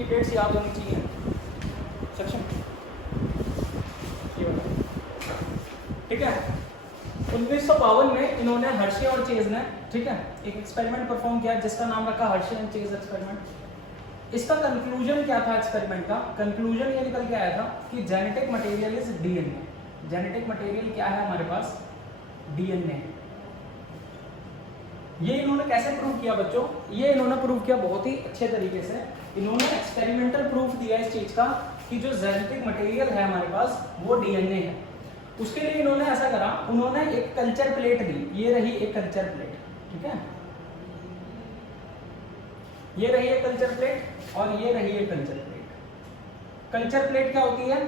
इनकी डेट्स याद होनी चाहिए। सेक्शन ठीक है। 1952 में इन्होंने हर्शे और चेज ने, ठीक है, एक एक्सपेरिमेंट परफॉर्म किया जिसका नाम रखा हर्शे एंड चेज एक्सपेरिमेंट। इसका कंक्लूजन क्या था एक्सपेरिमेंट का? कंक्लूजन ये निकल के आया था कि genetic material is DNA. Genetic material क्या है हमारे पास? डीएनए। ये इन्होंने कैसे प्रूव किया बच्चों? ये इन्होंने प्रूव किया बहुत ही अच्छे तरीके से। इन्होंने एक्सपेरिमेंटल प्रूफ दिया इस चीज का कि जो जेनेटिक मटेरियल है हमारे पास वो डीएनए है। उसके लिए इन्होंने ऐसा करा, उन्होंने एक कल्चर प्लेट दी। ये रही एक कल्चर प्लेट, ठीक है, ये रही एक कल्चर प्लेट और ये रही एक कल्चर प्लेट। कल्चर प्लेट क्या होती है?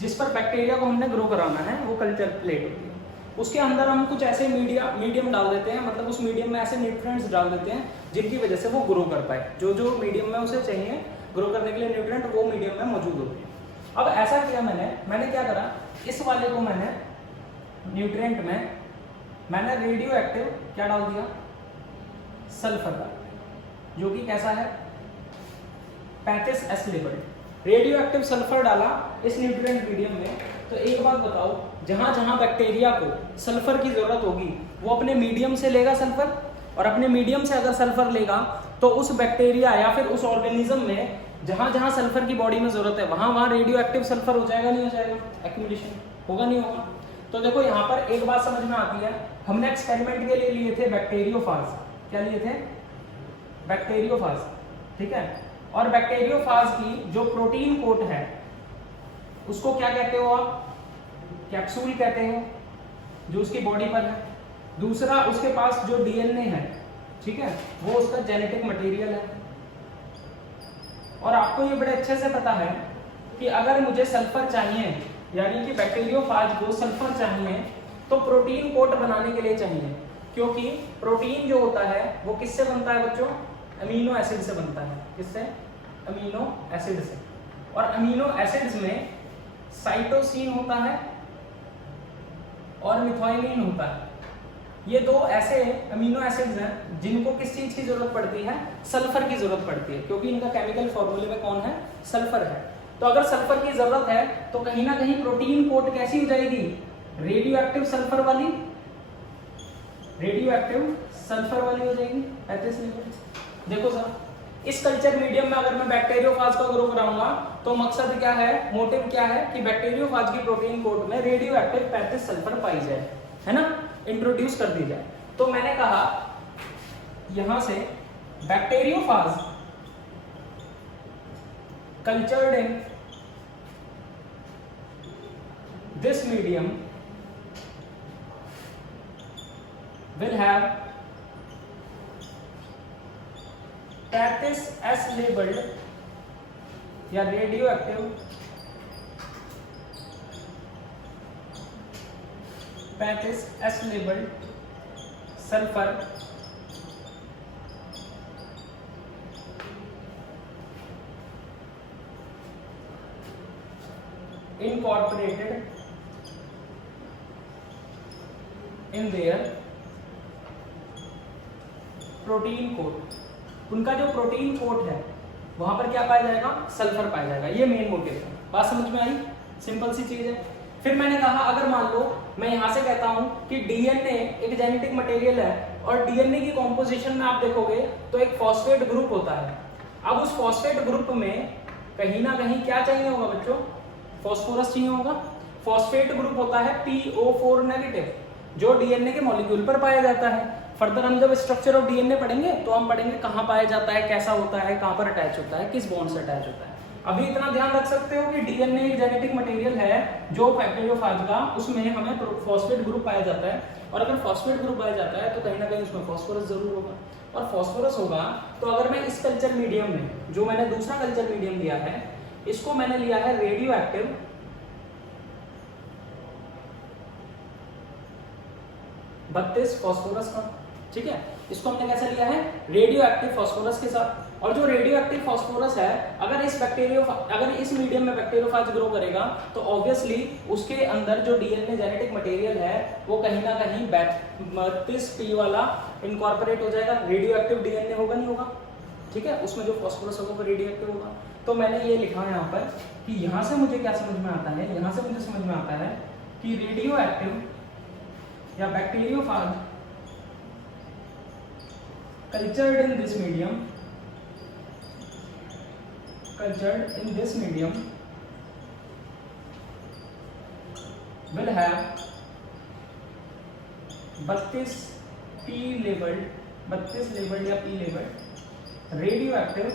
जिस पर बैक्टीरिया को हमने ग्रो कराना है वो कल्चर प्लेट होती है। उसके अंदर हम कुछ ऐसे मीडियम डाल देते हैं, मतलब उस मीडियम में ऐसे न्यूट्रिएंट्स डाल देते हैं जिनकी वजह से वो ग्रो कर पाए। जो जो मीडियम में उसे चाहिए ग्रो करने के लिए न्यूट्रिएंट वो मीडियम में मौजूद होते हैं। अब ऐसा किया मैंने क्या करा, इस वाले को मैंने न्यूट्रिएंट में मैंने रेडियो एक्टिव क्या डाल दिया? सल्फर डाल दिया, जो कि कैसा है? 35S labelled radio active sulphur डाला इस न्यूट्रिएंट मीडियम में। तो एक बात बताओ, जहां जहां बैक्टीरिया को सल्फर की जरूरत होगी वो अपने मीडियम से लेगा सल्फर, और अपने मीडियम से अगर सल्फर लेगा तो उस बैक्टीरिया या फिर उस ऑर्गेनिज्म में जहां जहां सल्फर की बॉडी में जरूरत है वहां वहां रेडियो एक्टिव सल्फर हो जाएगा, नहीं हो जाएगा? एक्यूमुलेशन होगा, नहीं होगा? तो देखो यहाँ पर एक बात समझ में आती है, हमने एक्सपेरिमेंट के लिए लिए थे बैक्टीरियोफाज। क्या लिए थे? बैक्टीरियोफाज, ठीक है। और बैक्टीरियोफाज की जो प्रोटीन कोट है उसको क्या कहते हो आप? कैप्सूल कहते हो, जो उसकी बॉडी पर है। दूसरा, उसके पास जो डीएनए है, ठीक है, वो उसका जेनेटिक मटेरियल है। और आपको ये बड़े अच्छे से पता है कि अगर मुझे सल्फर चाहिए, यानी कि बैक्टीरियोफाज को सल्फर चाहिए, तो प्रोटीन कोट बनाने के लिए चाहिए, क्योंकि प्रोटीन जो होता है वो किससे बनता है बच्चों? अमीनो एसिड से बनता है। किससे? अमीनो एसिड से। और अमीनो एसिड्स में साइटोसिन होता है और मिथाइलिन होता है। ये दो ऐसे अमीनो एसिड्स हैं जिनको किस चीज की जरूरत पड़ती है? सल्फर की जरूरत पड़ती है, क्योंकि इनका केमिकल फॉर्मूले में कौन है? सल्फर है। तो अगर सल्फर की जरूरत है तो कहीं ना कहीं प्रोटीन कोट कैसी हो जाएगी? रेडियो एक्टिव सल्फर वाली, रेडियो एक्टिव सल्फर वाली हो जाएगी। देखो सर, इस कल्चर मीडियम में अगर मैं बैक्टीरियोफाज को ग्रो कराऊंगा तो मकसद क्या है, मोटिव क्या है कि बैक्टीरियोफाज की प्रोटीन कोट में रेडियो एक्टिव 35 सल्फर पाई जाए, है ना, इंट्रोड्यूस कर दी जाए। तो मैंने कहा यहां से bacteriophage cultured in this medium will have 35S labeled या radioactive 35S labeled sulphur incorporated in their protein coat. उनका जो प्रोटीन कोट है वहां पर क्या पाया जाएगा? सल्फर पाया जाएगा। ये मेन मोटिव है। बात समझ में आई? सिंपल सी चीज है। फिर मैंने कहा अगर मान लो मैं यहां से कहता हूं कि डीएनए एक जेनेटिक मटेरियल है और डीएनए की कॉम्पोजिशन में आप देखोगे तो एक फॉस्फेट ग्रुप होता है। अब उस फॉस्फेट ग्रुप में कहीं ना कहीं क्या चाहिए होगा बच्चों? फॉस्फोरस चाहिए होगा। फॉस्फेट ग्रुप होता है PO4 नेगेटिव, जो डीएनए के मॉलिक्यूल पर पाया जाता है। फर्दर हम जब स्ट्रक्चर ऑफ डीएनए पढ़ेंगे तो हम पढ़ेंगे कहाँ पाया जाता है, कैसा होता है, कहाँ पर अटैच होता है, किस बॉन्ड से अटैच होता है। अभी इतना ध्यान रख सकते हो कि डीएनए एक जेनेटिक मटेरियल है जो बैक्टीरियोफाज का, उसमें हमें फॉस्फेट ग्रुप पाया जाता है। और अगर फॉस्फेट ग्रुप पाया जाता है तो कहीं ना कहीं उसमें फॉस्फोरस जरूर होगा। और फॉस्फोरस होगा तो अगर मैं इस कल्चर मीडियम में, जो मैंने दूसरा कल्चर मीडियम लिया है, इसको मैंने लिया है रेडियो एक्टिव 32 फॉस्फोरस का, ठीक है। इसको हमने कैसे लिया है? रेडियो एक्टिव फॉस्फोरस के साथ। और जो रेडियो एक्टिव फॉस्फोरस है, अगर इस मीडियम में बैक्टीरियोफाज ग्रो करेगा तो ऑब्वियसली उसके अंदर जो डीएनए जेनेटिक मटेरियल है वो कहीं ना कहीं 32P वाला इनकॉर्पोरेट हो जाएगा। रेडियो एक्टिव डीएनए होगा, नहीं होगा? ठीक है, उसमें जो फॉस्फोरस होगा वो रेडियो एक्टिव होगा। तो मैंने ये लिखा यहाँ पर कि यहाँ से मुझे क्या समझ में आता है, यहाँ से मुझे समझ में आता है कि रेडियो एक्टिव या bacteriophage cultured in this medium will have 32 P labeled या P labeled radioactive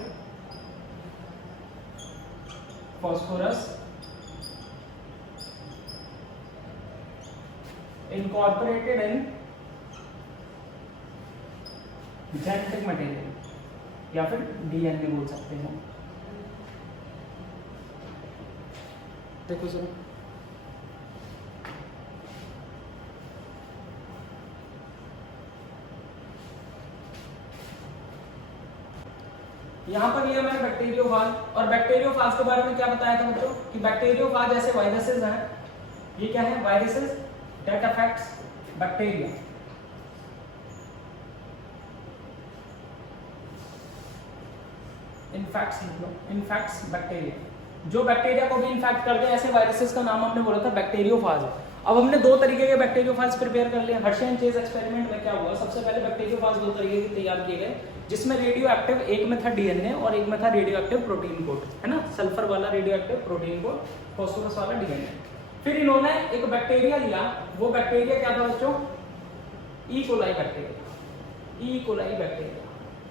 phosphorus incorporated in genetic material या फिर डीएनए बोल सकते हो। देखो जरा, यहाँ पर ये मैंने बैक्टीरियोफाज, और बैक्टीरियोफाज के बारे में क्या बताया था बच्चों कि बैक्टीरियोफाज ऐसे वायरसेस हैं, ये क्या है, viruses that affects bacteria. Infects bacteria, जो बैक्टीरिया को भी इन्फेक्ट कर दे, ऐसे वायरसेस का नाम हमने बोला था बैक्टीरियोफाज है। अब हमने दो तरीके के बैक्टीरियोफाज प्रिपेयर कर लिए। हर्शे एंड चेज एक्सपेरिमेंट में क्या हुआ, सबसे पहले बैक्टीरियोफाज दो तरीके के तैयार किए गए, जिसमें रेडियो एक्टिव, एक में था डीएनए और एक में था रेडियो एक्टिव प्रोटीन कोड, है ना, सल्फर वाला radio active protein code, phosphorus वाला डीएनए। फिर इन्होंने एक बैक्टीरिया लिया, वो बैक्टीरिया क्या था बच्चों, ई कोलाई बैक्टीरिया।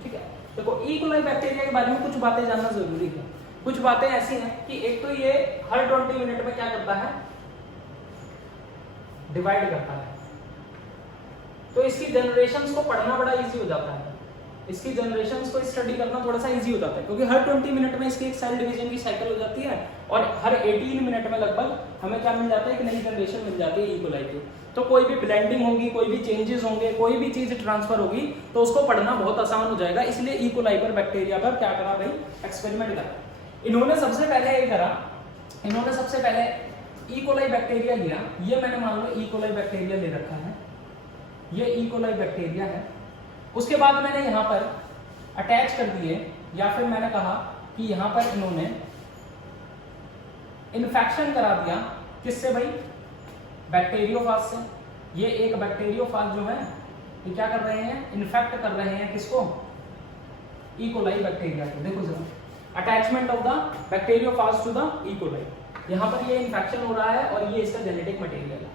ठीक है, देखो ई कोलाई बैक्टीरिया के बारे में कुछ बातें जानना जरूरी है। कुछ बातें ऐसी हैं कि एक तो ये हर 20 मिनट में क्या करता है, डिवाइड करता है, तो इसकी जनरेशंस को पढ़ना बड़ा इजी हो जाता है, इसकी जनरेशंस को स्टडी करना थोड़ा सा इजी हो जाता है, क्योंकि हर 20 मिनट में इसकी एक सेल डिवीजन की साइकिल हो जाती है और हर 18 मिनट में लगभग हमें क्या मिल जाता है, एक नई जनरेशन मिल जाती है ई कोलाई की। तो कोई भी ब्लेंडिंग होगी, कोई भी चेंजेस होंगे, कोई भी चीज ट्रांसफर होगी तो उसको पढ़ना बहुत आसान हो जाएगा। इसलिए ई कोलाई पर, बैक्टीरिया पर क्या करा भाई, एक्सपेरिमेंट करा। इन्होंने सबसे पहले ये करा, इन्होंने सबसे पहले ई कोलाई बैक्टीरिया लिया, ये मैंने मान लो ई कोलाई बैक्टीरिया ले रखा है, ये ई कोलाई बैक्टीरिया है। उसके बाद मैंने यहाँ पर अटैच कर दिए, या फिर मैंने कहा कि यहाँ पर इन्होंने इन्फेक्शन करा दिया, किससे भाई, बैक्टीरियोफाज से। ये एक बैक्टीरियोफाज जो है ये क्या कर रहे हैं, इन्फेक्ट कर रहे हैं किसको, ई कोलाई बैक्टीरिया को। देखो जरा, attachment of the bacteriophage to the E coli, यहाँ पर ये इन्फेक्शन हो रहा है और ये इसका जेनेटिक मटेरियल है।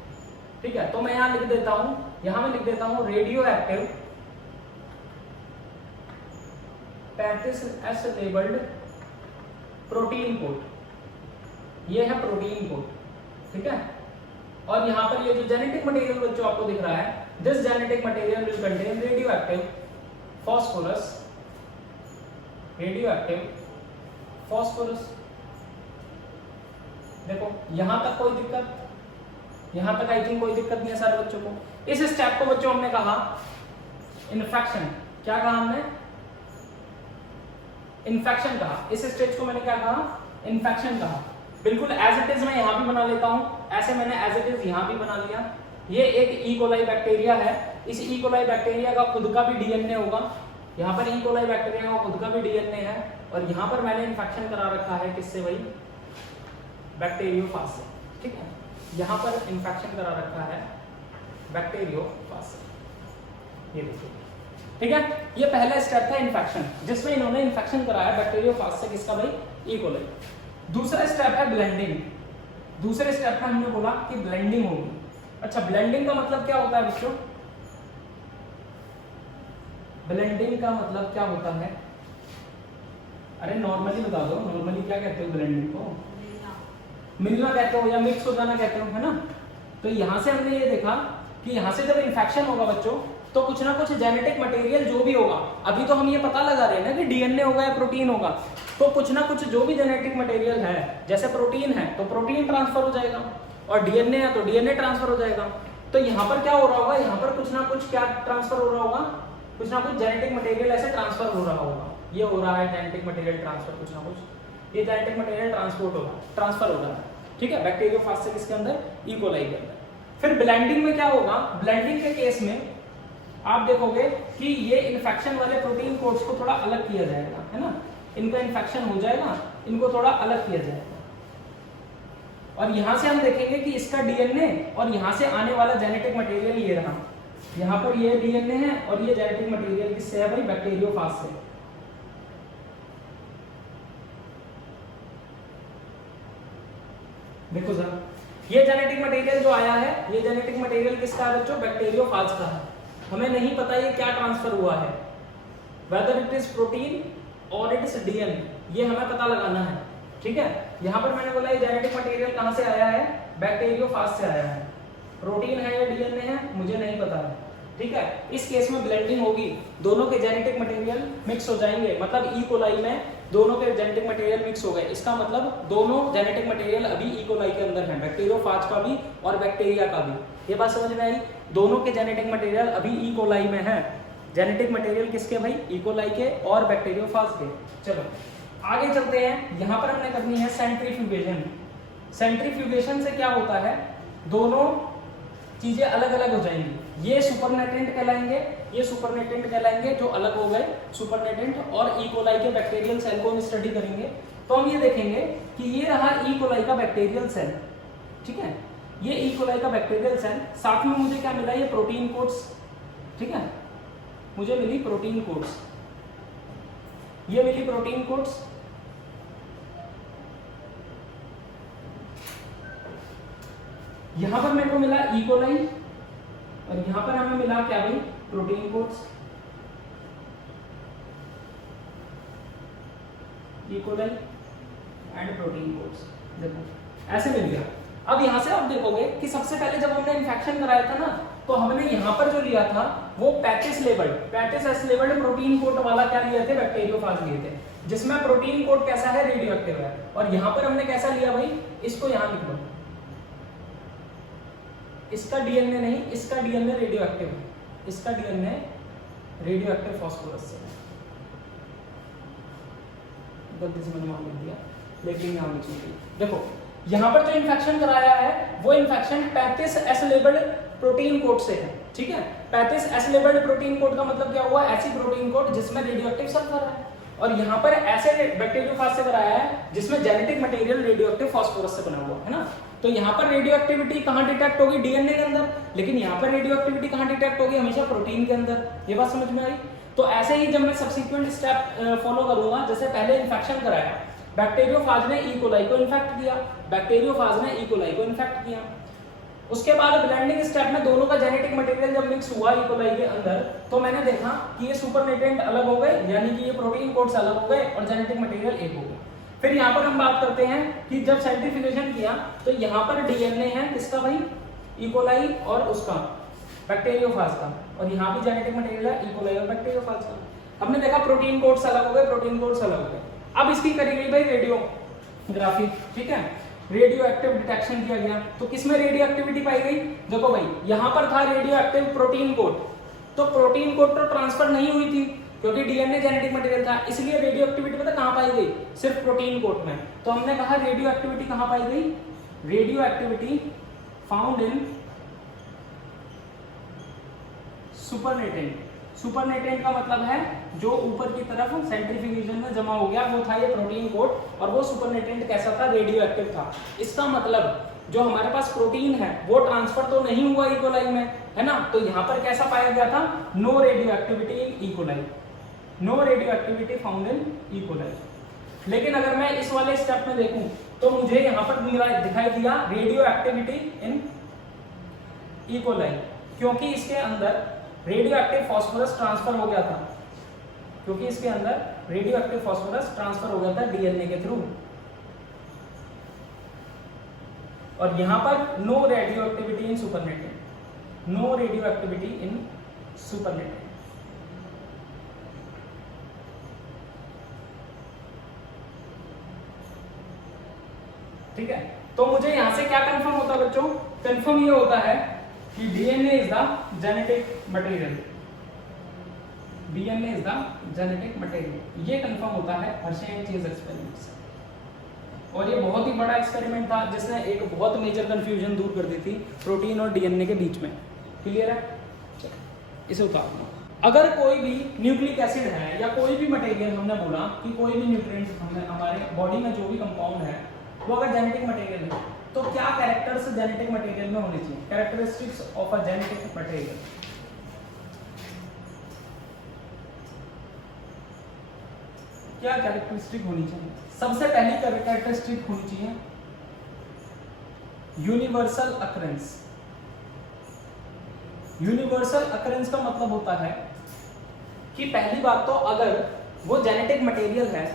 ठीक है, तो मैं यहाँ लिख देता हूँ, यहाँ मैं लिख देता हूँ radio active 35S labelled protein code, ये है प्रोटीन कोड। ठीक है, और यहाँ पर ये जो जेनेटिक मटेरियल बच्चों आपको दिख रहा है, this genetic material will contain radio active phosphorus, radio active phosphorus. देखो यहाँ तक कोई दिक्कत, यहाँ तक आई थिंक कोई दिक्कत नहीं है सारे बच्चों को। इस स्टेप को बच्चों हमने कहा इन्फेक्शन, क्या कहा हमने, इन्फेक्शन कहा। इस स्टेज को मैंने क्या कहा, इन्फेक्शन कहा। बिल्कुल एज इट इज मैं यहाँ भी बना लेता हूँ, ऐसे मैंने एज इट इज यहाँ भी बना लिया। ये एक ई कोलाई बैक्टीरिया है, इस ई कोलाई बैक्टीरिया का खुद का भी डीएनए होगा, यहाँ पर ई कोलाई बैक्टीरिया का खुद का भी डीएनए है, और यहाँ पर मैंने इन्फेक्शन करा रखा है किससे भाई, बैक्टीरियोफाज से। ठीक है, यहाँ पर इन्फेक्शन करा रखा है बैक्टीरियोफाज से, ये देखिए। ठीक है, ये पहला स्टेप था इन्फेक्शन, जिसमें इन्होंने इन्फेक्शन कराया बैक्टीरियोफाज से, किसका भाई, ई कोलाई। दूसरा स्टेप है ब्लेंडिंग। दूसरे स्टेप में हमने बोला कि ब्लेंडिंग होगी। अच्छा, ब्लेंडिंग का मतलब क्या होता है बच्चों, ब्लेंडिंग का मतलब क्या होता है, अरे नॉर्मली बता दो, नॉर्मली क्या कहते हो ब्लेंडिंग को, मिलना कहते हो या मिक्स हो जाना कहते हो, है ना। तो यहाँ से हमने ये देखा कि यहाँ से जब इन्फेक्शन होगा बच्चों, तो कुछ ना कुछ जेनेटिक मटेरियल जो भी होगा, अभी तो हम ये पता लगा रहे हैं ना कि डीएनए होगा या प्रोटीन होगा, तो कुछ ना कुछ जो भी जेनेटिक मटेरियल है, जैसे प्रोटीन है तो प्रोटीन ट्रांसफर हो जाएगा, और डीएनए है तो डीएनए ट्रांसफर हो जाएगा। तो यहाँ पर क्या हो रहा होगा, यहाँ पर कुछ ना कुछ क्या ट्रांसफर हो रहा होगा, कुछ ना कुछ जेनेटिक मटेरियल ऐसे ट्रांसफर हो रहा होगा। ये हो रहा है जेनेटिक मटेरियल ट्रांसफर, कुछ ना कुछ ये जेनेटिक मटेरियल ट्रांसपोर्ट होगा, ट्रांसफर हो रहा है। ठीक है, बैक्टीरियोफाज से किसके अंदर, ई कोलाई के अंदर। फिर ब्लेंडिंग में क्या होगा, ब्लेंडिंग के केस में आप देखोगे कि ये इन्फेक्शन वाले प्रोटीन कोड्स को थोड़ा अलग किया जाएगा, है ना, इनका इन्फेक्शन हो जाएगा, इनको थोड़ा अलग किया जाएगा। और यहां से हम देखेंगे कि इसका डीएनए और यहां से आने वाला जेनेटिक मटेरियल ये रहा, यहां पर ये डीएनए है और ये जेनेटिक मटेरियल किससे है भाई, बैक्टीरियोफाज से। देखो सर, ये जेनेटिक मटेरियल जो आया है, ये जेनेटिक मटेरियल किसका है बच्चों, बैक्टीरियोफाज का है। हमें नहीं पता ये क्या ट्रांसफर हुआ है, वेदर इट इज प्रोटीन और इट इज डीएनए, ये हमें पता लगाना है, ठीक है। यहां पर मैंने बोला ये जेनेटिक मटेरियल कहां से आया है, बैक्टीरियोफाज से आया है। प्रोटीन है या डीएनए है मुझे नहीं पता है, ठीक है। इस केस में ब्लेंडिंग होगी, दोनों के जेनेटिक मटेरियल मिक्स हो जाएंगे, मतलब ई कोलाई में दोनों के जेनेटिक मटेरियल मिक्स हो गए। इसका मतलब दोनों जेनेटिक मटेरियल अभी ई कोलाई के अंदर है, बैक्टीरियोफाज का भी और बैक्टीरिया का भी। ये बात समझ में आई, दोनों के जेनेटिक मटेरियल अभी ई कोलाई में है। जेनेटिक मटेरियल किसके भाई, ई कोलाई के और बैक्टीरियोफाज के। चलो आगे चलते हैं, यहां पर हमने करनी है सेंट्रीफ्यूगेशन। सेंट्रीफ्यूगेशन से क्या होता है, दोनों चीजें अलग अलग हो जाएंगी। ये सुपरनेटेंट कहलाएंगे, ये सुपरनेटेंट कहलाएंगे जो अलग हो गए सुपरनेटेंट और ई कोलाई के बैक्टीरियल सेल को हम स्टडी करेंगे तो हम ये देखेंगे कि ये रहा ई कोलाई का बैक्टीरियल सेल, ठीक है। ये ई कोलाई का बैक्टीरियल सेल, साथ में मुझे क्या मिला, ये प्रोटीन कोड्स, ठीक है, मुझे मिली प्रोटीन कोड्स, ये मिली प्रोटीन कोड्स। यहां पर मेरे को मिला ई कोलाई और यहां पर हमें मिला क्या भाई, protein codes, E coli and protein codes. देखो ऐसे मिल गया। अब यहां से आप देखोगे कि सबसे पहले जब हमने इन्फेक्शन कराया था ना, तो हमने यहां पर जो लिया था वो 35 labelled, 35 S labelled protein code वाला क्या लिए थे, बैक्टीरियोफाज लिए थे, जिसमें प्रोटीन कोड कैसा है, रेडियो एक्टिव है। और यहां पर हमने कैसा लिया भाई, इसको यहां लिख लो, इसका डीएनए नहीं, इसका डीएनए रेडियो एक्टिव है, इसका डीएनए रेडियो एक्टिव फास्फोरस से। गलती से मैंने मान दिया, लेकिन यहां लिख ली। देखो यहां पर जो इन्फेक्शन कराया है वो infection 35 S labelled protein code से है, ठीक है। 35 एस लेबल्ड प्रोटीन कोड का मतलब क्या हुआ, ऐसी प्रोटीन कोड जिसमें रेडियो एक्टिव सल्फर है। और यहाँ पर ऐसे बैक्टीरियोफाज से कराया है जिसमें genetic material radio active phosphorus से बना हुआ है ना। तो यहाँ पर रेडियो एक्टिविटी कहाँ डिटेक्ट होगी, डीएनए के अंदर, लेकिन यहाँ पर रेडियो एक्टिविटी कहाँ डिटेक्ट होगी, हमेशा प्रोटीन के अंदर। ये बात समझ में आई। तो ऐसे ही जब मैं सब्सिक्वेंट स्टेप फॉलो करूंगा, जैसे पहले इन्फेक्शन कराया, बैक्टीरियोफाज ने ई कोलाई को इन्फेक्ट किया, बैक्टीरियोफाज ने ई कोलाई को इन्फेक्ट किया। उसके बाद ब्लेंडिंग स्टेप में दोनों का जेनेटिक मटेरियल जब मिक्स हुआ ई कोलाई के अंदर, तो मैंने देखा कि ये सुपरनेटेंट अलग हो गए, यानी कि ये प्रोटीन कोड्स अलग हो गए और जेनेटिक मटेरियल एक हो गया। फिर यहाँ पर हम बात करते हैं कि जब सेंट्रीफ्यूगेशन किया तो यहाँ पर डीएनए है किसका भाई, ई कोलाई और उसका बैक्टीरियोफाज का, और यहाँ भी जेनेटिक मटेरियल है ई कोलाई और बैक्टीरियोफाज का। हमने देखा प्रोटीन कोड्स अलग हो गए, प्रोटीन कोड्स अलग हो गए। अब इसकी करी गई भाई रेडियोग्राफी, ठीक है, रेडियो एक्टिव डिटेक्शन किया गया। तो किसमें रेडियो एक्टिविटी पाई गई, देखो भाई यहाँ पर था रेडियो एक्टिव प्रोटीन कोड, तो प्रोटीन कोड तो ट्रांसफर नहीं हुई थी क्योंकि डीएनए जेनेटिक मटेरियल था, इसलिए रेडियो एक्टिविटी पता कहाँ पाई गई, सिर्फ प्रोटीन कोड में। तो हमने कहा रेडियो एक्टिविटी कहाँ पाई गई, रेडियो एक्टिविटी फाउंड इन सुपरनेटेंट। सुपरनेटेंट का मतलब है जो ऊपर की तरफ सेंट्रीफ्यूगेशन में जमा हो गया, वो था ये प्रोटीन कोड, और वो सुपरनेटेंट कैसा था, रेडियो एक्टिव था। इसका मतलब जो हमारे पास प्रोटीन है वो ट्रांसफर तो नहीं हुआ ई कोलाई में, है ना। तो यहाँ पर कैसा पाया गया था, no radioactivity in E coli, no radioactivity found in E coli. लेकिन अगर मैं इस वाले स्टेप में देखूं तो मुझे यहाँ पर दिखाई दिया radio activity in E coli, क्योंकि इसके अंदर रेडियो एक्टिव फास्फोरस ट्रांसफर हो गया था, क्योंकि इसके अंदर रेडियो एक्टिव फास्फोरस ट्रांसफर हो गया था डीएनए के थ्रू। और यहां पर no radioactivity in supernatant, no radioactivity in supernatant. ठीक है, तो मुझे यहां से क्या कंफर्म होता है बच्चों, कंफर्म ये होता है कि DNA is the genetic material, DNA is the genetic material, ये कंफर्म होता है हर्शे चेज एक्सपेरिमेंट से। और ये बहुत ही बड़ा एक्सपेरिमेंट था जिसने एक बहुत मेजर कंफ्यूजन दूर कर दी थी प्रोटीन और डीएनए के बीच में। क्लियर है। इसे उतार दो। अगर कोई भी न्यूक्लिक एसिड है या कोई भी मटेरियल, हमने बोला कि कोई भी न्यूट्रिएंट हमने हमारे बॉडी में जो भी कंपाउंड है वो अगर जेनेटिक मटेरियल है तो क्या कैरेक्टर्स जेनेटिक मटेरियल में होने चाहिए? Characteristics of a genetic material. क्या कैरेक्टरिस्टिक होनी चाहिए? सबसे पहली कैरेक्टरिस्टिक होनी चाहिए यूनिवर्सल अकरेंस। यूनिवर्सल अकरेंस का मतलब होता है कि पहली बात तो अगर वो जेनेटिक मटेरियल है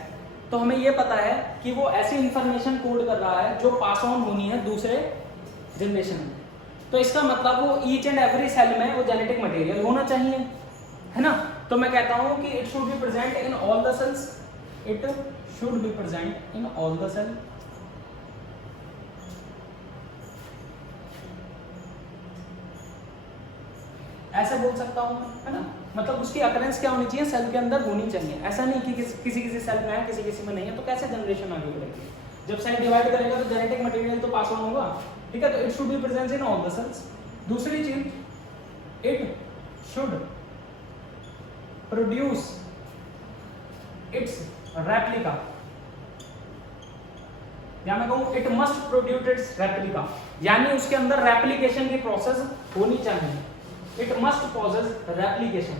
तो हमें ये पता है कि वो ऐसी इंफॉर्मेशन कोड कर रहा है जो पास ऑन होनी है दूसरे जनरेशन में। तो इसका मतलब वो ईच एंड एवरी सेल में वो जेनेटिक मटेरियल होना चाहिए, है ना। तो मैं कहता हूं कि it should be present in all the cells. It should be present in all the cell. ऐसे बोल सकता हूं, है ना। मतलब उसकी अकरेंस क्या होनी चाहिए? सेल के अंदर होनी चाहिए। ऐसा नहीं कि किसी किसी सेल में है किसी किसी में नहीं है, तो कैसे जनरेशन आगे बढ़ेगी? जब सेल डिवाइड करेगा तो जेनेटिक मटेरियल तो पास ऑन होगा, ठीक है। तो it should be present in all the cells. दूसरी चीज, it should produce its replica, या मैं कहूं it must produce its replica, यानी उसके अंदर रेप्लिकेशन की प्रोसेस होनी चाहिए। इट मस्ट पॉसेस रेप्लिकेशन,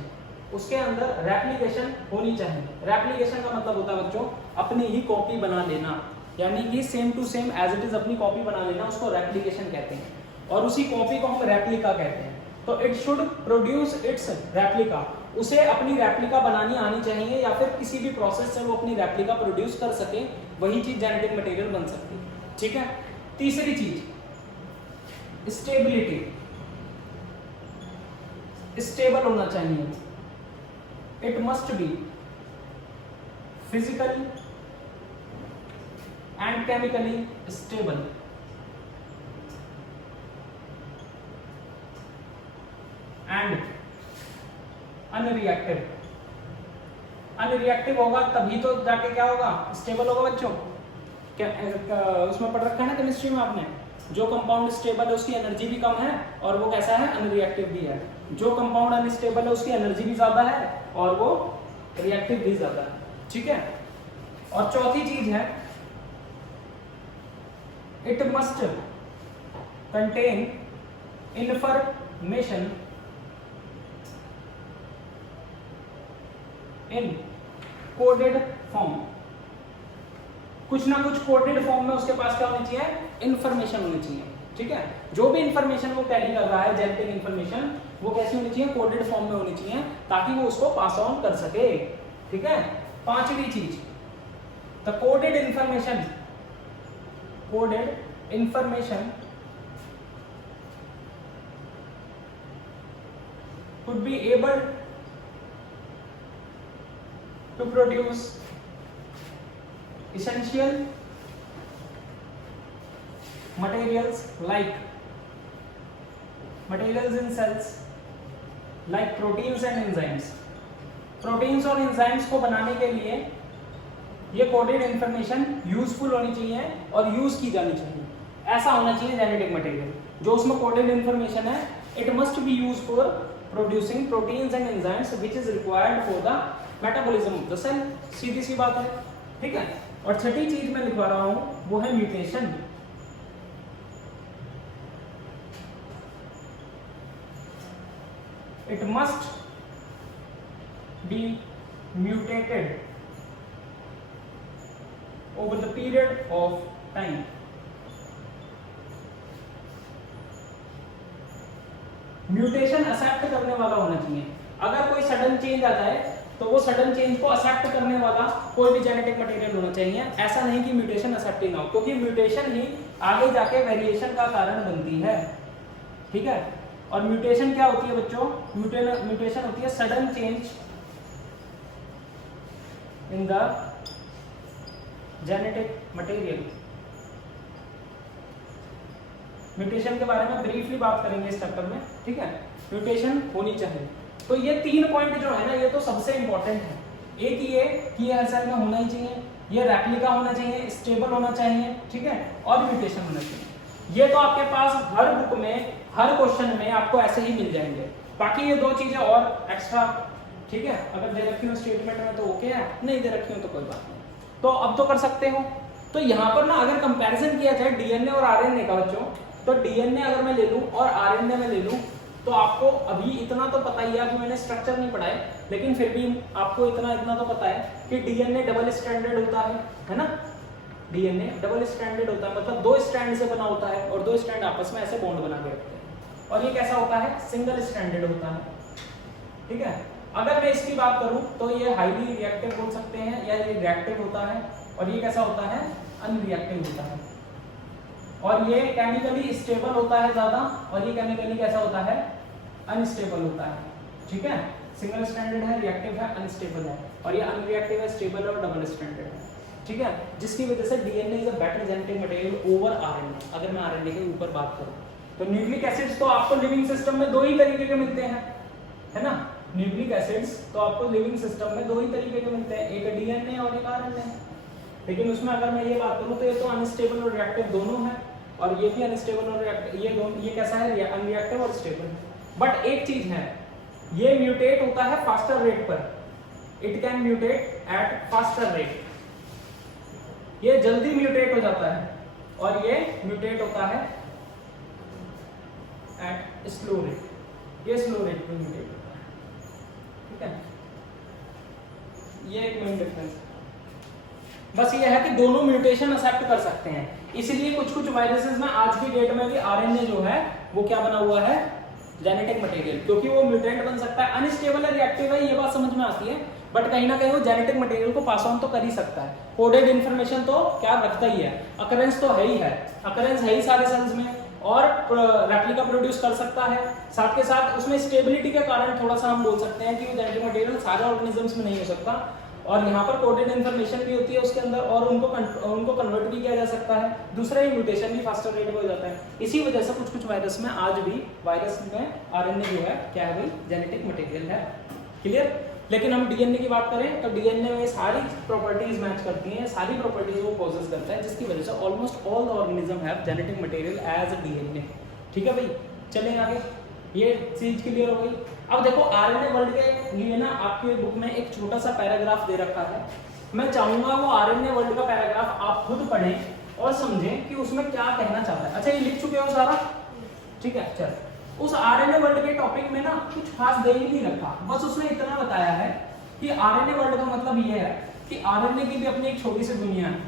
उसके अंदर रेप्लिकेशन होनी चाहिए। रेप्लिकेशन का मतलब होता है बच्चों अपनी ही कॉपी बना लेना, यानी कि same to same as it is अपनी कॉपी बना लेना, उसको रेप्लिकेशन कहते हैं। और उसी कॉपी को हम रेप्लिका कहते हैं। तो it should produce its replica, उसे अपनी रेप्लिका बनानी आनी चाहिए, या फिर किसी भी प्रोसेस से वो अपनी रेप्लिका प्रोड्यूस कर सके, वही चीज जेनेटिक मटेरियल बन सकती है, ठीक है। तीसरी चीज, स्टेबिलिटी, स्टेबल होना चाहिए। It must be physically and chemically stable. And unreactive, unreactive होगा तभी तो जाके क्या होगा? स्टेबल होगा बच्चों। क्या उसमें पढ़ रखा है ना केमिस्ट्री में आपने, जो कंपाउंड स्टेबल है उसकी एनर्जी भी कम है और वो कैसा है? अनरिएक्टिव भी है। जो कंपाउंड अनस्टेबल है उसकी एनर्जी भी ज्यादा है और वो रिएक्टिव भी ज्यादा है, ठीक है। और चौथी चीज है, it must contain information in coded form. कुछ ना कुछ कोडेड फॉर्म में उसके पास क्या होनी चाहिए? इंफॉर्मेशन होनी चाहिए, ठीक है। जो भी इंफॉर्मेशन वो कैरी कर रहा है, जेनेटिक इंफॉर्मेशन, वो कैसी होनी चाहिए? कोडेड फॉर्म में होनी चाहिए, ताकि वो उसको पास ऑन कर सके, ठीक है। पांचवी चीज, the coded information, coded information could be able to produce essential materials in cells like proteins and enzymes। Proteins और एंजाइम्स को बनाने के लिए ये कोडेड इंफॉर्मेशन यूजफुल होनी चाहिए और यूज की जानी चाहिए। ऐसा होना चाहिए जेनेटिक मटेरियल, जो उसमें कोडेड इंफॉर्मेशन है। It must be use for producing proteins and enzymes which is required for the metabolism of the cell. सीधी सी बात है, ठीक है। और छठी चीज मैं लिखवा रहा हूं वो है mutation. It must be mutated over the period of time। Mutation accept करने वाला होना चाहिए। अगर कोई सडन चेंज आ जाए तो वो सडन चेंज को एक्सेप्ट करने वाला कोई भी जेनेटिक मटेरियल होना चाहिए। ऐसा नहीं कि म्यूटेशन एक्सेप्ट ही ना हो, क्योंकि म्यूटेशन ही आगे जाके वेरिएशन का कारण बनती है, ठीक है। और म्यूटेशन क्या होती है बच्चों? म्यूटेशन होती है sudden change in the genetic material। Mutation के बारे में ब्रीफली बात करेंगे इस चैप्टर में, ठीक है। म्यूटेशन होनी चाहिए। तो ये 3 पॉइंट जो है ना, ये तो सबसे इंपॉर्टेंट है। एक ये कि हर सेल में होना ही चाहिए, ये रेप्लिका होना चाहिए, स्टेबल होना चाहिए, ठीक है, और म्यूटेशन होना चाहिए। ये तो आपके पास हर बुक में, हर क्वेश्चन में आपको ऐसे ही मिल जाएंगे। बाकी ये दो चीजें और एक्स्ट्रा, ठीक है, अगर दे रखी हो स्टेटमेंट में तो ओके है, नहीं दे रखी हो तो कोई बात नहीं। तो अब तो कर सकते हो। तो यहाँ पर ना अगर कंपैरिजन किया जाए डीएनए और आरएनए का बच्चों, तो डीएनए अगर मैं ले लूँ और आरएनए में ले लूँ, तो आपको अभी इतना तो पता ही है, अभी मैंने स्ट्रक्चर नहीं पढ़ा है, लेकिन फिर भी आपको इतना तो पता है कि डीएनए डबल स्ट्रैंडेड होता है ना। डीएनए डबल स्ट्रैंडेड होता है, मतलब दो स्ट्रैंड से बना होता है और दो स्ट्रैंड आपस में ऐसे बॉन्ड बना के रखते हैं। और ये कैसा होता है? सिंगल स्ट्रैंडेड होता है, ठीक है। अगर मैं इसकी बात करूं तो ये हाईली रिएक्टिव बोल सकते हैं, या ये रिएक्टिव होता है, और ये कैसा होता है? अनरिएक्टिव होता है। और ये केमिकली स्टेबल होता है ज्यादा, और ये केमिकली कैसा होता है? अनस्टेबल होता है, ठीक है। सिंगल स्ट्रैंडेड है, रिएक्टिव है, अनस्टेबल है, और ये अनरिएक्टिव है, स्टेबल है और डबल स्ट्रैंडेड है, ठीक है। जिसकी वजह से DNA is a better genetic material over RNA. अगर मैं आरएनए के ऊपर बात करूं तो न्यूक्लिक एसिड्स तो आपको लिविंग सिस्टम में दो ही तरीके के मिलते हैं, है ना। न्यूक्लिक एसिड्स तो आपको लिविंग सिस्टम में दो ही तरीके के मिलते हैं, एक डीएनए और एक आरएनए। लेकिन उसमें अगर मैं ये बात करूं तो ये तो अनस्टेबल और रिएक्टिव दोनों है, और ये भी अनस्टेबल और रिएक्टिव, ये दोनों, ये कैसा है? अनरिएक्टिव और स्टेबल। बट एक चीज है, ये म्यूटेट होता है फास्टर रेट पर, it can mutate eight faster rate, ये जल्दी म्यूटेट हो जाता है, और ये म्यूटेट होता है एट स्लो रेट, ये स्लो रेट पर म्यूटेट होता है, ठीक है। ये एक मेन डिफरेंस है। बस ये है कि दोनों म्यूटेशन एक्सेप्ट कर सकते हैं, इसलिए कुछ कुछ वायरसेस में आज की डेट में भी आरएनए जो है वो क्या बना हुआ है? जेनेटिक मटेरियल, क्योंकि वो म्यूटेंट बन सकता है। अनस्टेबल है, रिएक्टिव है, ये बात समझ में आती है, बट कहीं ना कहीं वो जेनेटिक मटेरियल को पास ऑन तो कर ही सकता है। कोडेड इन्फॉर्मेशन तो क्या रखता ही है, अकरेंस तो है ही है, अकरेंस है ही सारे सेल्स में, और रेप्लिका प्रोड्यूस कर सकता है। साथ के साथ उसमें स्टेबिलिटी के कारण थोड़ा सा हम बोल सकते हैं कि वो जेनेटिक मटेरियल सारे ऑर्गेनिजम्स में नहीं हो सकता, और यहाँ पर कोडेड इन्फॉर्मेशन भी होती है उसके अंदर, और उनको कन्वर्ट भी किया जा सकता है। दूसरा ही म्यूटेशन भी फास्टर रेट में हो जाता है। इसी वजह से कुछ कुछ वायरस में आज भी वायरस में आरएनए जो है क्या है भाई? जेनेटिक मटेरियल है। क्लियर? लेकिन हम डीएनए की बात करें तो डीएनए में सारी प्रॉपर्टीज मैच करती हैं, सारी प्रॉपर्टीज वो पोजेस करता है, जिसकी वजह से almost all organism have genetic material as a DNA, ठीक है भाई। चलें आगे, ये चीज क्लियर हो गई। अब देखो आरएनए वर्ल्ड के लिए ना आपके बुक में एक छोटा सा पैराग्राफ दे रखा है, मैं चाहूंगा वो आरएनए वर्ल्ड का पैराग्राफ आप खुद पढ़ें और समझें कि उसमें क्या कहना चाहता है। अच्छा, ये लिख चुके हो सारा? ठीक है, चल। उस आरएनए वर्ल्ड के टॉपिक में ना कुछ खास दे ही नहीं रखा, बस उसने इतना बताया है कि आरएनए वर्ल्ड का मतलब ये है कि आरएनए की भी अपनी एक छोटी सी दुनिया है।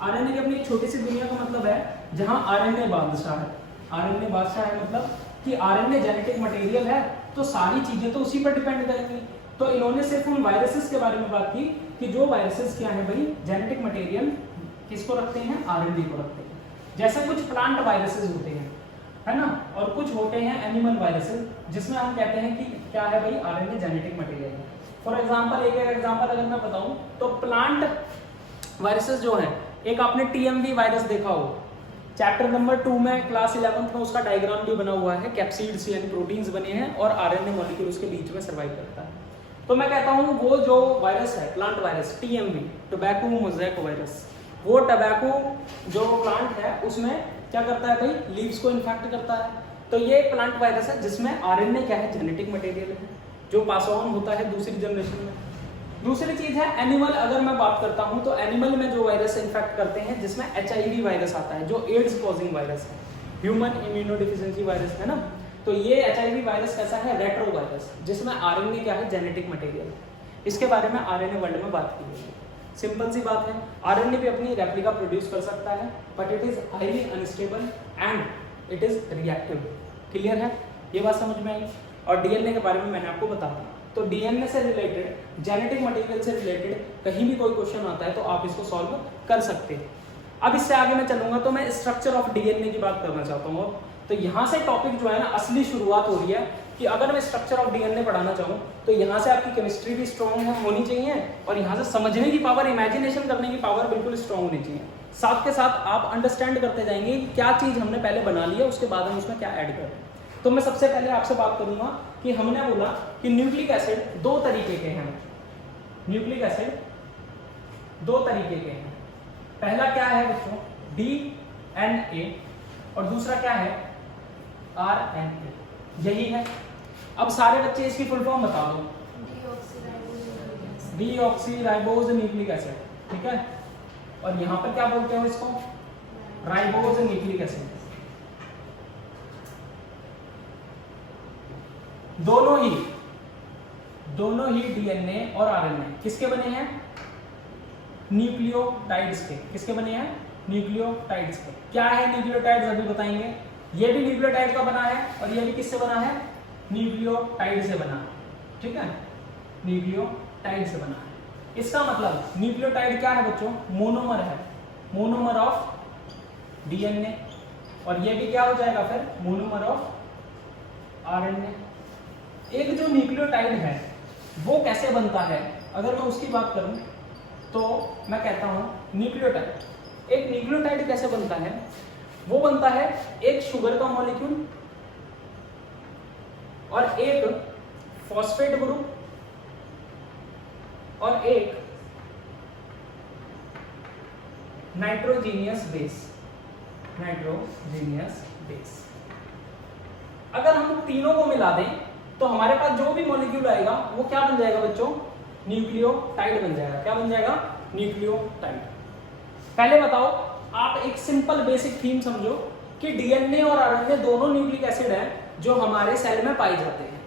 आरएनए की अपनी एक छोटी सी दुनिया का मतलब है जहां आरएनए बादशाह है। आरएनए बादशाह है मतलब कि आरएनए जेनेटिक मटेरियल है, तो सारी चीजें तो उसी पर डिपेंड करेंगी। तो इन्होंने सिर्फ उन वायरसेस के बारे में बात की कि जो वायरसेस क्या है भाई? जेनेटिक मटेरियल किसको रखते हैं? आरएनए को रखते हैं। जैसे कुछ प्लांट वायरसेस होते हैं, है ना, और कुछ होते हैं एनिमल वायरसेस, जिसमें हम कहते हैं कि क्या है भाई? आरएनए जेनेटिक मटेरियल है। फॉर एग्जांपल, एक एग्जांपल अगर मैं बताऊं तो प्लांट वायरसेस जो है, एक आपने टीएमवी वायरस देखा हो, चैप्टर नंबर 2 में क्लास 11th में उसका डायग्राम भी बना हुआ है, कैप्सिड्स यानी प्रोटीन्स बने हैं और आरएनए मॉलिक्यूल उसके बीच में सर्वाइव करता है। तो मैं कहता हूं वो जो वायरस है, plant virus TMV, tobacco mosaic virus, वो टोबैको जो प्लांट है उसमें क्या करता है भाई? लीव्स को इन्फेक्ट करता है। तो ये एक प्लांट वायरस है जिसमें आरएनए क्या है? जेनेटिक मटेरियल है, जो पास ऑन होता है दूसरी जनरेशन में। दूसरी चीज है एनिमल, अगर मैं बात करता हूं तो एनिमल में जो वायरस इन्फेक्ट करते हैं, जिसमें एचआईवी वायरस आता है, जो एड्स कॉजिंग वायरस है, ह्यूमन इम्यूनोडिफिशियेंसी वायरस है ना। तो ये एचआईवी वायरस कैसा है? रेट्रो वायरस, जिसमें आरएनए क्या है? Genetic material. इसके बारे में आरएनए वर्ल्ड में बात की गई है। सिंपल सी बात है, आरएनए भी अपनी रेप्लिका प्रोड्यूस कर सकता है, but it is highly unstable and it is reactive. Clear है? ये बात समझ में आई? और डीएनए के बारे में मैंने आपको बता दिया। तो डीएनए से रिलेटेड, जेनेटिक मटेरियल से रिलेटेड कहीं भी कोई क्वेश्चन आता है तो आप इसको सॉल्व कर सकते हैं। अब इससे आगे मैं चलूंगा तो मैं स्ट्रक्चर ऑफ डीएनए की बात करना चाहता हूँ। तो यहाँ से टॉपिक जो है ना, असली शुरुआत हो रही है कि अगर मैं स्ट्रक्चर ऑफ डीएनए पढ़ाना चाहूँ तो यहाँ से आपकी केमिस्ट्री भी स्ट्रॉन्ग होनी चाहिए, और यहाँ से समझने की पावर, इमेजिनेशन करने की पावर बिल्कुल स्ट्रॉन्ग होनी चाहिए। साथ के साथ आप अंडरस्टैंड करते जाएंगे कि क्या चीज़ हमने पहले बना लिया, उसके बाद हम उसमें क्या ऐड करें। तो मैं सबसे पहले आपसे बात करूंगा कि हमने बोला कि न्यूक्लिक एसिड दो तरीके के हैं। न्यूक्लिक एसिड दो तरीके के हैं। पहला क्या है बच्चों? डीएनए, और दूसरा क्या है? आरएनए। यही है। अब सारे बच्चे इसकी फुल फॉर्म बता दो। डीऑक्सीराइबोज न्यूक्लिक एसिड, ठीक है। और यहाँ पर क्या बोलते हो इसको? Ribose nucleic acid. दोनों ही डीएनए और आरएनए किसके बने हैं? न्यूक्लियोटाइड्स के। किसके बने हैं? न्यूक्लियोटाइड्स के। क्या है न्यूक्लियोटाइड्स अभी बताएंगे। ये भी न्यूक्लियोटाइड का बना है और ये भी किससे बना है? न्यूक्लियोटाइड से बना है, ठीक है, न्यूक्लियोटाइड से बना है। इसका मतलब न्यूक्लियोटाइड क्या है बच्चों? मोनोमर है, मोनोमर ऑफ डीएनए। और ये भी क्या हो जाएगा फिर? Monomer of RNA. एक जो न्यूक्लियोटाइड है वो कैसे बनता है, अगर मैं उसकी बात करूं तो मैं कहता हूं न्यूक्लियोटाइड। एक न्यूक्लियोटाइड कैसे बनता है? वो बनता है एक शुगर का मॉलिक्यूल और एक फॉस्फेट ग्रुप और एक नाइट्रोजीनियस बेस। नाइट्रोजीनियस बेस अगर हम तीनों को मिला दें तो हमारे पास जो भी मॉलिक्यूल आएगा वो क्या बन जाएगा बच्चों? न्यूक्लियोटाइड बन जाएगा। क्या बन जाएगा? न्यूक्लियोटाइड। पहले बताओ, आप एक सिंपल बेसिक थीम समझो कि डीएनए और आरएनए दोनों न्यूक्लिक एसिड है जो हमारे सेल में पाए जाते हैं।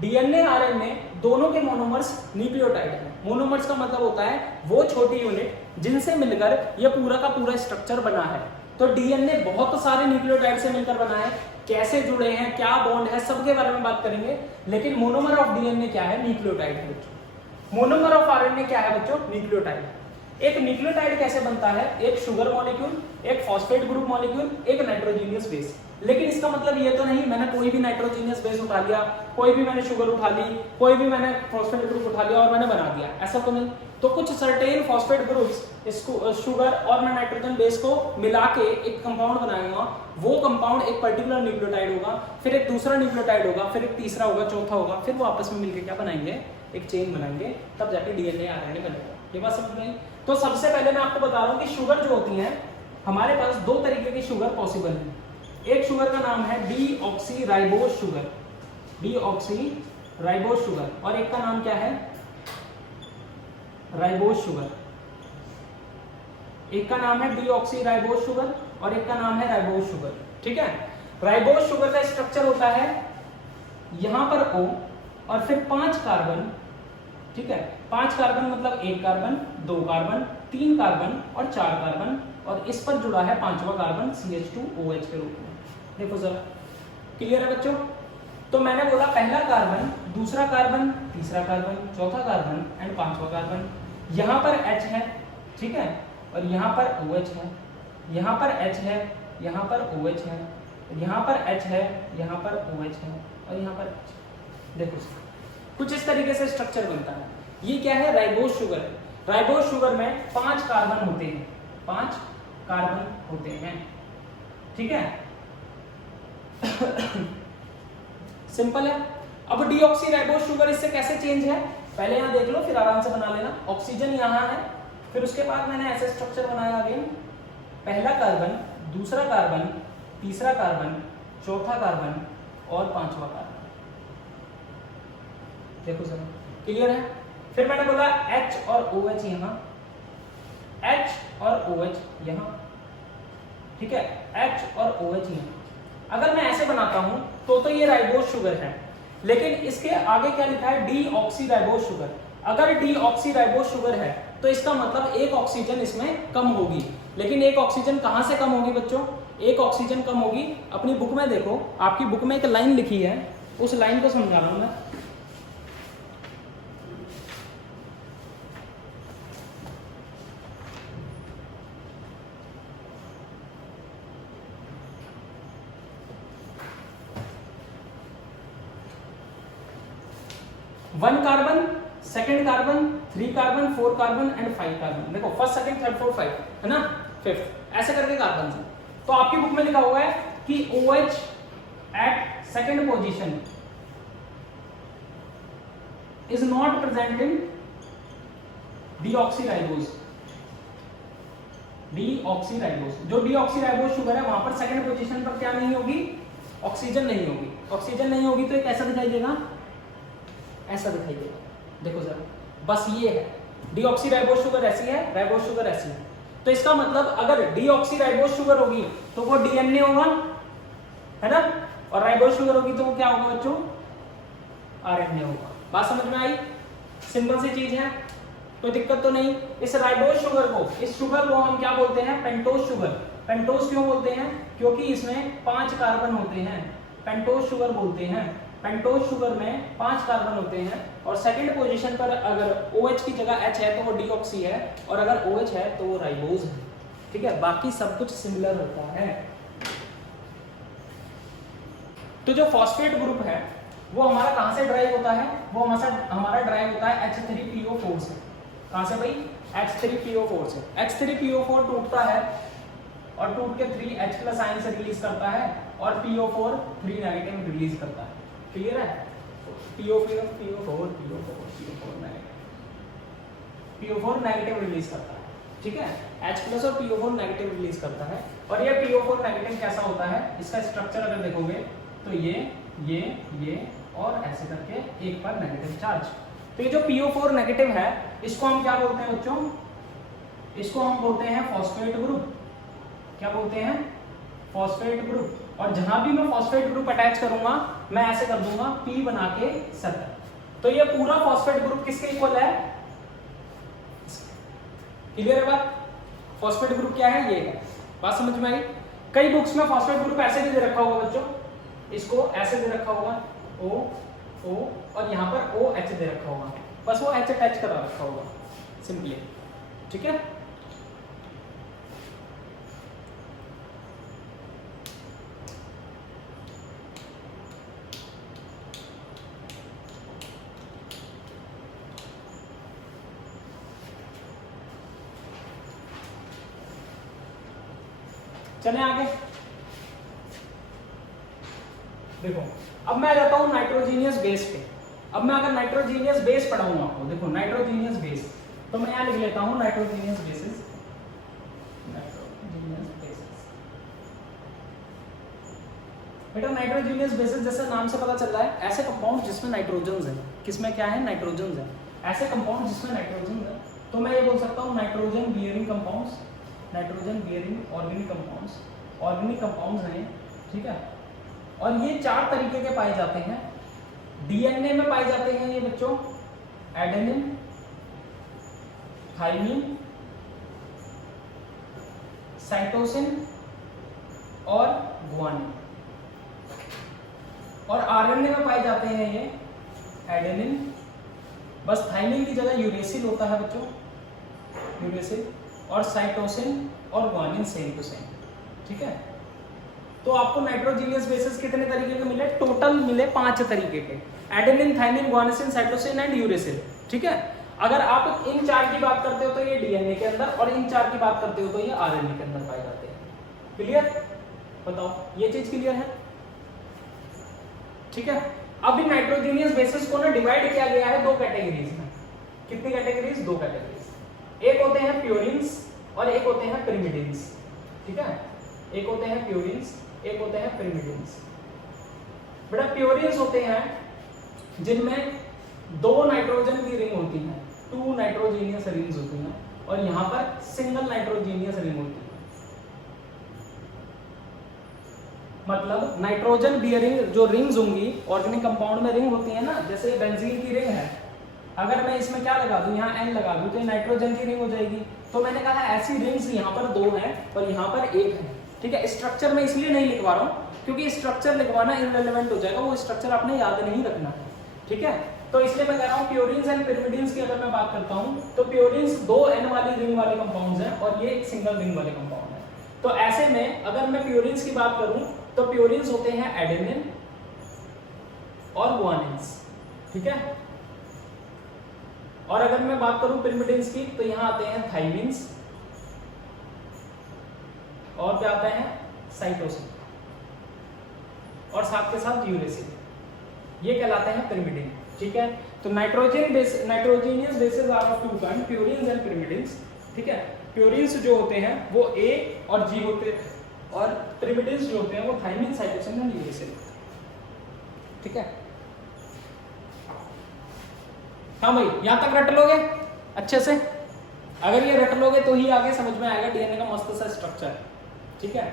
डीएनए आरएनए दोनों के मोनोमर्स न्यूक्लियोटाइड हैं। मोनोमर्स का मतलब होता है वो छोटी यूनिट जिनसे मिलकर यह पूरा का पूरा स्ट्रक्चर बना है। तो डीएनए बहुत सारे न्यूक्लियोटाइड से मिलकर बना है। कैसे जुड़े हैं, क्या बॉन्ड है, सबके बारे में बात करेंगे। लेकिन मोनोमर ऑफ डीएनए क्या है? न्यूक्लियोटाइड है बच्चों। मोनोमर ऑफ आरएनए क्या है बच्चों? न्यूक्लियोटाइड। एक न्यूक्लियोटाइड कैसे बनता है? एक शुगर मॉलिक्यूल, एक फॉस्फेट ग्रुप मॉलिक्यूल, एक नाइट्रोजीनियस बेस। लेकिन इसका मतलब ये तो नहीं मैंने कोई भी नाइट्रोजीनियस बेस उठा लिया, कोई भी मैंने शुगर उठा ली, कोई भी मैंने फॉस्फेट ग्रुप उठा लिया और मैंने बना दिया, ऐसा तो नहीं। तो कुछ सर्टेन फॉस्फेट ग्रुप्स इसको शुगर और मैं नाइट्रोजन बेस को मिला के एक कंपाउंड बनाऊंगा। वो कंपाउंड एक पर्टिकुलर न्यूक्लियोटाइड होगा, फिर एक दूसरा न्यूक्लियोटाइड होगा, फिर एक तीसरा होगा, चौथा होगा, फिर वो आपस में मिलकर क्या बनाएंगे? एक चेन बनाएंगे, तब जाके डीएनए आरएनए बनेगा। ये बात समझ में? तो सबसे पहले मैं आपको बता रहा हूँ कि शुगर जो होती है, हमारे पास दो तरीके की शुगर पॉसिबल है। एक शुगर का नाम है डीऑक्सीराइबोज शुगर, डीऑक्सीराइबोज शुगर, और एक का नाम क्या है? Ribose sugar. एक का नाम है डीऑक्सीराइबोज शुगर और एक का नाम है राइबोज शुगर, ठीक है। राइबोज शुगर का स्ट्रक्चर होता है यहां पर O और फिर 5 कार्बन, ठीक है। 5 कार्बन मतलब 1 कार्बन, 2 कार्बन, 3 कार्बन और 4 कार्बन, और इस पर जुड़ा है 5वां कार्बन CH2OH के रूप में। देखो जरा, क्लियर है बच्चों? तो मैंने बोला पहला कार्बन, दूसरा कार्बन, तीसरा कार्बन, चौथा कार्बन एंड 5वां कार्बन। यहाँ पर H है, ठीक है, और यहाँ पर OH है, यहाँ पर H है, यहाँ पर OH है, यहाँ पर H है, यहाँ पर OH है और यहाँ पर H। देखो कुछ इस तरीके से स्ट्रक्चर बनता है। ये क्या है? राइबोज शुगर है। राइबोज शुगर में 5 कार्बन होते हैं, 5 कार्बन होते हैं, ठीक है। सिंपल है। अब डीऑक्सीराइबोज शुगर इससे कैसे चेंज है पहले यहां देख लो, फिर आराम से बना लेना। ऑक्सीजन यहां है, फिर उसके बाद मैंने ऐसे स्ट्रक्चर बनाया अगेन, पहला कार्बन, दूसरा कार्बन, तीसरा कार्बन, चौथा कार्बन और 5वां कार्बन। देखो जरा, क्लियर है? फिर मैंने बोला H और OH यहां, H और OH यहां, ठीक है, H और OH यहां। अगर मैं ऐसे बनाता हूं तो ये राइबोज शुगर है, लेकिन इसके आगे क्या लिखा है? Deoxyribose sugar. अगर डीऑक्सीराइबोज शुगर है तो इसका मतलब एक ऑक्सीजन इसमें कम होगी। लेकिन एक ऑक्सीजन कहां से कम होगी बच्चों? एक ऑक्सीजन कम होगी, अपनी बुक में देखो, आपकी बुक में एक लाइन लिखी है, उस लाइन को समझा रहा हूं मैं। One carbon, second carbon, 3 carbon, 4 carbon and 5 carbon. देखो फर्स्ट, सेकेंड, थर्ड, फोर्थ, 5 है ना, 5th, ऐसे करके कार्बन है। तो आपकी बुक में लिखा हुआ है कि OH at second position is not present in deoxyribose. Deoxyribose, जो डीऑक्सीराइबोज शुगर है वहां पर सेकेंड पोजीशन पर क्या नहीं होगी? ऑक्सीजन नहीं होगी। ऑक्सीजन नहीं होगी तो ये कैसा दिखाई देगा, ऐसा दिखाई देगा, देखो जरा, बस ये है। डीऑक्सी राइबोज शुगर ऐसी है, राइबोज शुगर ऐसी है। तो इसका मतलब अगर डीऑक्सी राइबोज शुगर होगी तो वो डीएनए होगा, है ना, और राइबोज शुगर होगी तो वो क्या होगा बच्चों, आरएनए होगा। बात समझ में आई? सिंपल सी चीज है, कोई दिक्कत तो नहीं। इस राइबोज शुगर को, इस शुगर को हम क्या बोलते हैं, पेंटोज शुगर। पेंटोज क्यों बोलते हैं, क्योंकि इसमें 5 कार्बन होते हैं, पेंटोज शुगर बोलते हैं। पेंटोज शुगर में 5 कार्बन होते हैं और सेकंड पोजीशन पर अगर OH की जगह H है तो वो डीऑक्सी है, और अगर OH है तो वो राइबोज है। ठीक है, बाकी सब कुछ सिमिलर होता है। तो जो फॉस्फेट ग्रुप है वो हमारा कहां से ड्राइव होता है, वो हमारा ड्राइव होता है H3PO4 से। कहां से भाई, H3PO4 से। H3PO4 टूटता है और टूट के 3H+ आयन से रिलीज करता है और PO4 3 नेगेटिव रिलीज करता है। क्लियर है? PO4 नेगेटिव रिलीज करता है, ठीक है, H+ और PO4 नेगेटिव रिलीज करता है। और ये PO4 नेगेटिव कैसा होता है, इसका स्ट्रक्चर अगर देखोगे तो ये और ऐसे करके एक पर नेगेटिव चार्ज। तो ये जो PO4 नेगेटिव है इसको हम क्या बोलते हैं बच्चों, इसको हम बोलते हैं फॉस्फेट ग्रुप। क्या बोलते हैं, फॉस्फेट ग्रुप। और जहां भी मैं फॉस्फेट ग्रुप अटैच करूंगा मैं ऐसे कर दूंगा P बना के सर्कल। तो ये पूरा फॉस्फेट ग्रुप किसके इक्वल है, क्लियर है बात? फॉस्फेट ग्रुप क्या है, ये है। बात समझ में आई? कई बुक्स में फॉस्फेट ग्रुप ऐसे भी दे रखा होगा बच्चों, इसको ऐसे दे रखा होगा O और यहाँ पर OH दे रखा होगा, बस वो H अटैच करा रखा होगा सिंपली, ठीक है। चले आगे, देखो अब मैं जाता हूं नाइट्रोजीनियस बेस पे। अब मैं अगर नाइट्रोजीनियस बेस पढ़ाऊंगा आपको, देखो नाइट्रोजीनियस बेस, तो मैं यहां लिख लेता हूं नाइट्रोजीनियस बेसिस। बेटा नाइट्रोजीनियस बेसिस जैसे नाम से पता चल रहा है, ऐसे कंपाउंड जिसमें नाइट्रोजन है, किसमें क्या है, नाइट्रोजन है, ऐसे कंपाउंड जिसमें नाइट्रोजन है, तो मैं ये बोल सकता हूँ nitrogen bearing compounds, nitrogen bearing organic compounds, organic compounds हैं, ठीक है। और ये 4 तरीके के पाए जाते हैं, डीएनए में पाए जाते हैं ये बच्चों, एडेनिन, थाइमिन, साइटोसिन और गुआनिन। और आरएनए में पाए जाते हैं ये एडेनिन, बस थाइमिन की जगह यूरेसिल होता है बच्चों, यूरेसिल, और साइटोसिन और गुआनिन सेम टू सेम, ठीक है। तो आपको नाइट्रोजीनियस बेसिस कितने तरीके के मिले, टोटल मिले 5 तरीके के, adenine, thymine, guanine, cytosine and uracil, ठीक है। अगर आप इन 4 की बात करते हो तो ये डीएनए के अंदर, और इन 4 की बात करते हो तो ये आरएनए के अंदर पाए जाते हैं। क्लियर? बताओ, ये चीज क्लियर है? ठीक है। अब इन नाइट्रोजीनियस बेसिस को ना डिवाइड किया गया है 2 कैटेगरीज में। कितनी कैटेगरीज? 2 कैटेगरीज। एक होते हैं प्योरिन्स और एक होते हैं पिरिमिडिन्स, ठीक है। एक होते हैं प्योरिन्स, एक होते हैं पिरिमिडिन्स। बेटा प्योरिन्स होते हैं जिनमें 2 नाइट्रोजन की रिंग होती है, 2 नाइट्रोजीनियस रिंग्स होती हैं, और यहाँ पर सिंगल नाइट्रोजीनियस रिंग होती है। मतलब नाइट्रोजन बियरिंग जो रिंग्स होंगी, ऑर्गेनिक कंपाउंड में रिंग होती है ना, जैसे बेंजीन की रिंग है, अगर मैं इसमें क्या लगा दूं, यहाँ N लगा दूं तो ये नाइट्रोजन की रिंग हो जाएगी। तो मैंने कहा ऐसी रिंग्स यहाँ पर 2 हैं और यहाँ पर 1 है, ठीक है। स्ट्रक्चर में इसलिए नहीं लिखवा रहा हूँ क्योंकि स्ट्रक्चर लिखवाना इररिलेवेंट हो जाएगा, वो स्ट्रक्चर आपने याद नहीं रखना है, ठीक है। तो इसलिए मैं कह रहा हूँ प्योरिन्स एंड पिरिमिडिन्स की अगर मैं बात करता हूँ तो प्योरिन्स 2 N वाली रिंग वाले कंपाउंड्स हैं और ये एक सिंगल रिंग वाले कंपाउंड है। तो ऐसे में अगर मैं प्योरिन्स की बात करूँ तो प्योरिन्स होते हैं एडेनिन और गुआनिन्स, ठीक है। और अगर मैं बात करूं पिरिमिडिन्स की तो यहां आते हैं थाइमिन्स और क्या आता है, साइटोसिन, और साथ के साथ यूरेसिल, ये कहलाते हैं पिरिमिडिन, ठीक है। तो nitrogenous bases are of 2 kind, purines and pyrimidines, ठीक है। प्योरिन्स जो होते हैं वो A और G होते हैं, और पिरिमिडिन्स जो होते हैं वो थायमिन, साइटोसिन एंड यूरेसिल। ठीक है, हाँ भाई यहां तक रट लोगे अच्छे से? अगर ये रट लोगे तो ही आगे समझ में आएगा डीएनए का मस्त सा स्ट्रक्चर। ठीक है।